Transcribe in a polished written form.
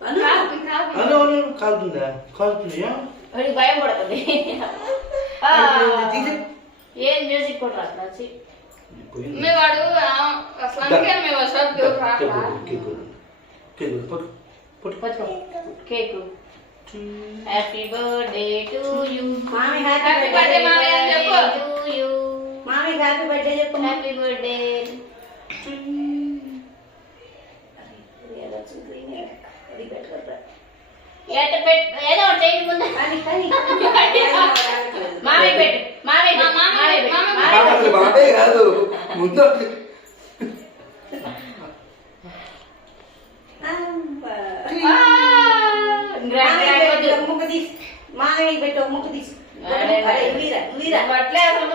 కాలుతుందా? కాలుతుందా? భయం పడుతుంది. ఏం మ్యూజిక్ కూడా రాసి వాడు అసలు cake. Happy birthday to you. Happy birthday మామయ్య అని చెప్పు. మామయ్య హ్యాపీ బర్త్డే చెప్పు. Happy birthday. ఏదో చేయి ముందు మామయ్య పెట్టు. బాబాయ్ కాదు ముందు మామయ్య పెట్టు ముక్కు తీసి అట్లే అసలు